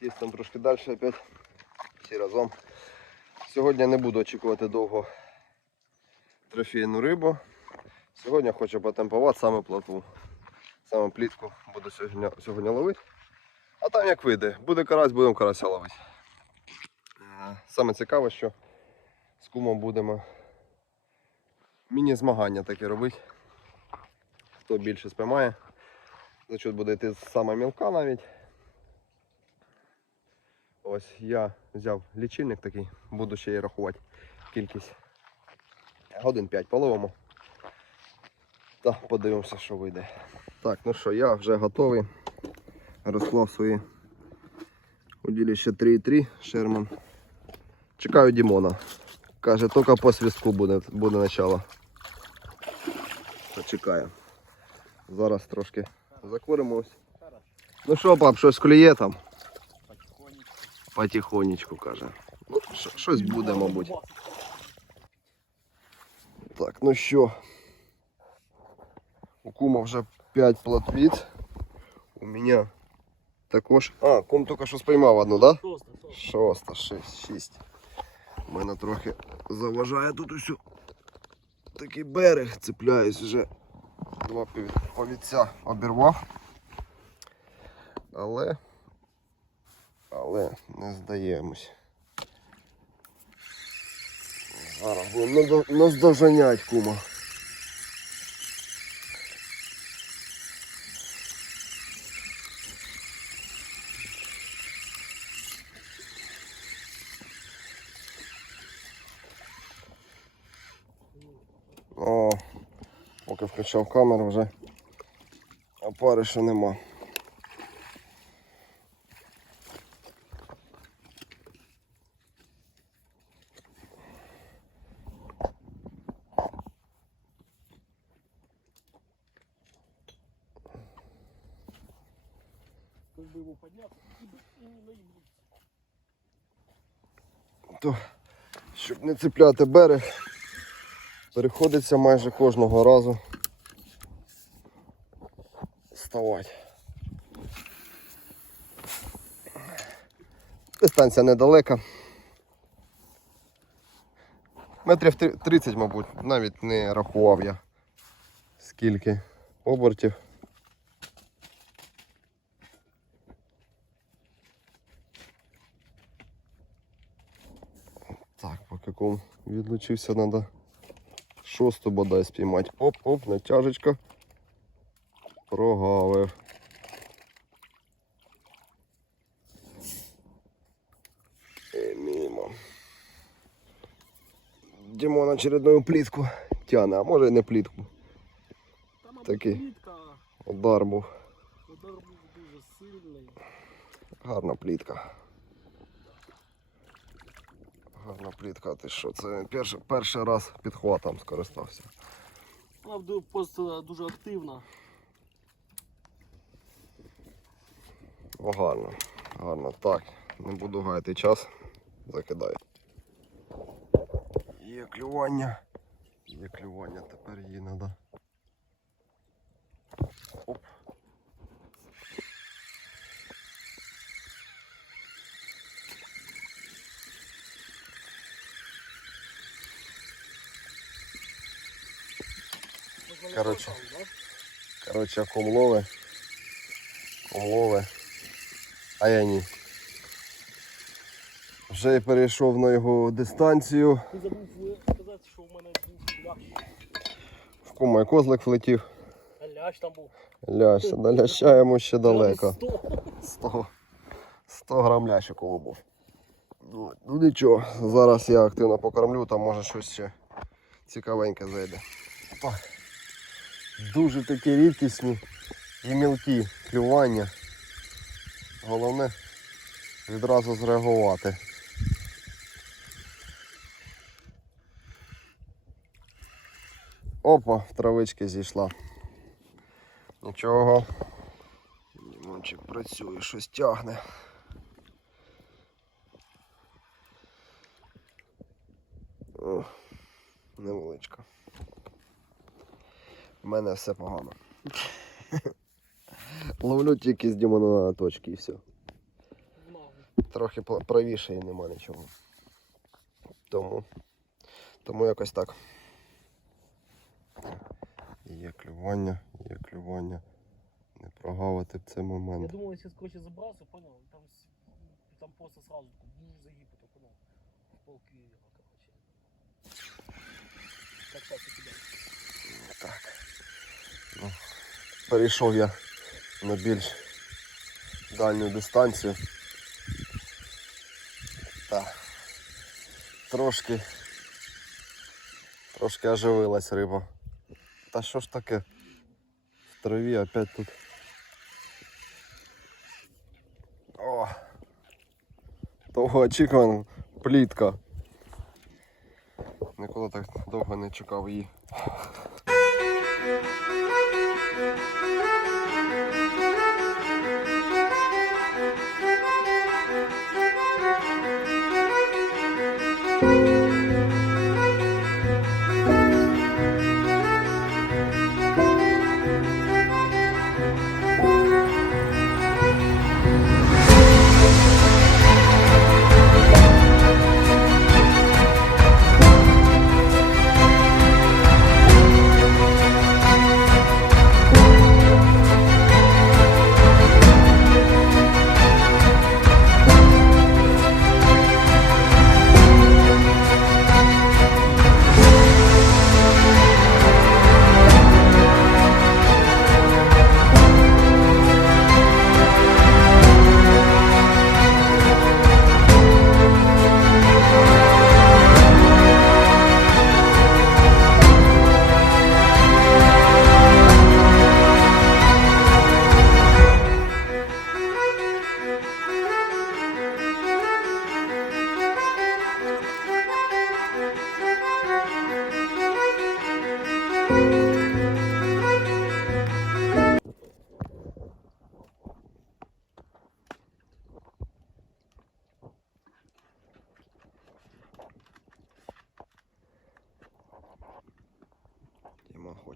Тістом трошки далі опять. Всі разом. Сьогодні не буду очікувати довго трофейну рибу. Сьогодні хочу потемпувати саме плотву. Саме плітку буду сьогодні, сьогодні ловити. А там як вийде, буде карась, будемо карася ловити. Е, Саме цікаве, що з кумом будемо міні-змагання такі робити. Хто більше спіймає. Зачет буде йти сама мілка навіть. Ось я взяв лічильник такий, буду ще й рахувати кількість. Годин 5 половимо. Та подивимося, що вийде. Так, ну що, я вже готовий. Розклав свої удилища 3,3 Шерман. Чекаю Дімона. Каже, тільки по свістку буде, буде начало. Почекаю. Зараз трошки закуримось. Ну що, пап, щось клює там? Потихонечку, каже. Ну, щось буде, мабуть. Так, ну що. У кума вже 5 плотвіт. У мене також. А, кум тільки що спіймав одну, так? Да? Шоста, шість, шість. У мене трохи заважає тут усю. Такий берег цепляюсь вже. Два пів- обірвав. Але. Але не здаємось. Зараз будемо наздоженять кума. О, поки включав камеру вже опариша нема. Бы его подняться и. То, щоб не цепляти берег, приходиться майже кожного разу ставати. Дистанція недалека. Метрів 30, мабуть, навіть не рахував я скільки обертів. Так, відлучився, треба шосту бодай спіймати. Оп-оп, натяжечка. Прогавив. І мимо. Дімон очередную плітку тяне, а може і не плітку. Там, Такий. Удар був. удар був дуже сильний. Гарна плітка. Гарна плітка, ти що? Це перший, перший раз підхватом скористався. Ду- просто дуже активна. О, гарно, гарно. Так, не буду гаяти час. Закидаю. Є клювання. Є клювання, тепер її треба. Оп. Коротше. Коротше, комлове. Комлове. А я ні. Вже перейшов на його дистанцію. Ти забув сказати, що в мене був. В і козлик влетів. А лящ там був. Лящ, до ляща ще далеко. 100, 100 грам лящикову був. Ну, ну нічого, зараз я активно покормлю, там може щось ще цікавеньке зайде. Дуже такі рідкісні і мілкі клювання. Головне відразу зреагувати. Опа, травички зійшла. Нічого. Дімончик працює, щось тягне. О, невеличка. У мене все погано. Ловлю тільки з Дімону на точки і все. Трохи правіше і нема нічого. Тому, тому якось так. Є клювання, є клювання. Не прогавити в цей Я момент. я сейчас, короче, забрался, понял, там, там просто сразу загиб, и понял, в полклевера, короче. Так, сейчас я кидаю. Так. Перейшов я на більш дальню дистанцію. Так. Трошки. Трошки оживилась риба. Та що ж таке? В траві опять тут. О! Довгоочікувана плітка. Ніколи так довго не чекав її.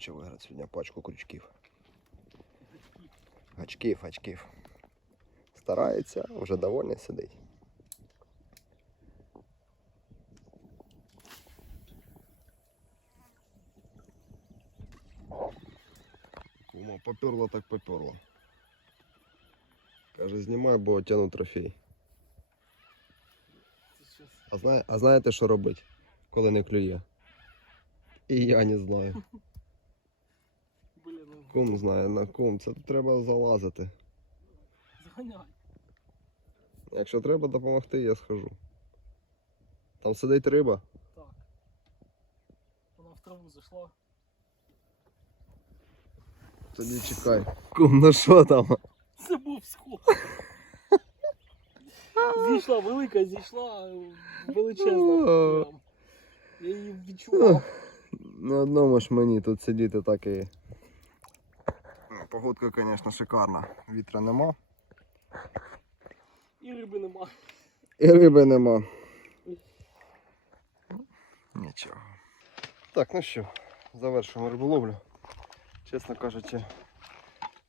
Хоче виграти сьогодні пачку крючків. Гачків, гачків. Старається, вже довольний сидить. Кума, поперло так поперло. Каже, знімай, бо тяну трофей. А, знає, а знаєте, що робить, коли не клює? І я не знаю. Ну, знає, на кум. Це треба залазити. заганяй. Якщо треба допомогти, я схожу. Там сидить риба. Так. Вона в траву зайшла. Тоді чекай. Кум, ну що там? Це був сход. Зійшла велика, зійшла величезна. Я її відчував. На одному ж мені тут сидіти так і. Погодка, звісно, шикарна. Вітра нема. І риби нема. І риби нема. Нічого. Так, ну що, завершуємо риболовлю. Чесно кажучи,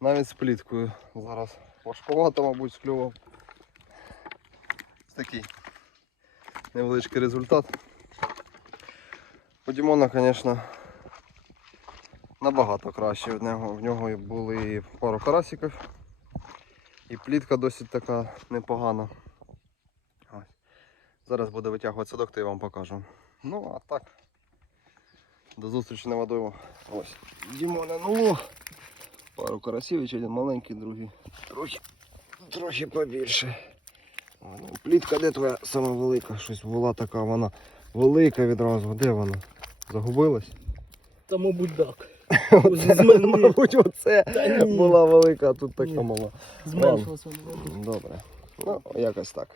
навіть з пліткою зараз важкувато, мабуть. Ось такий невеличкий результат. У Дімона, звісно, набагато краще. В нього, в нього були пару карасиків. І плітка досить така непогана. Ось. Зараз буде витягувати садок, то я вам покажу. Ну, а так. До зустрічі на водойму. Ось. Дімона ну. Пару карасів, один маленький, другий. Трохи, трохи побільше. Ну, Плітка де твоя сама велика? Щось була така, вона велика відразу. Де вона? Загубилась? Та, мабуть, так. Оце, мабуть, оце була велика, а тут така мала. Зменшилася. Добре. Ну, якось так.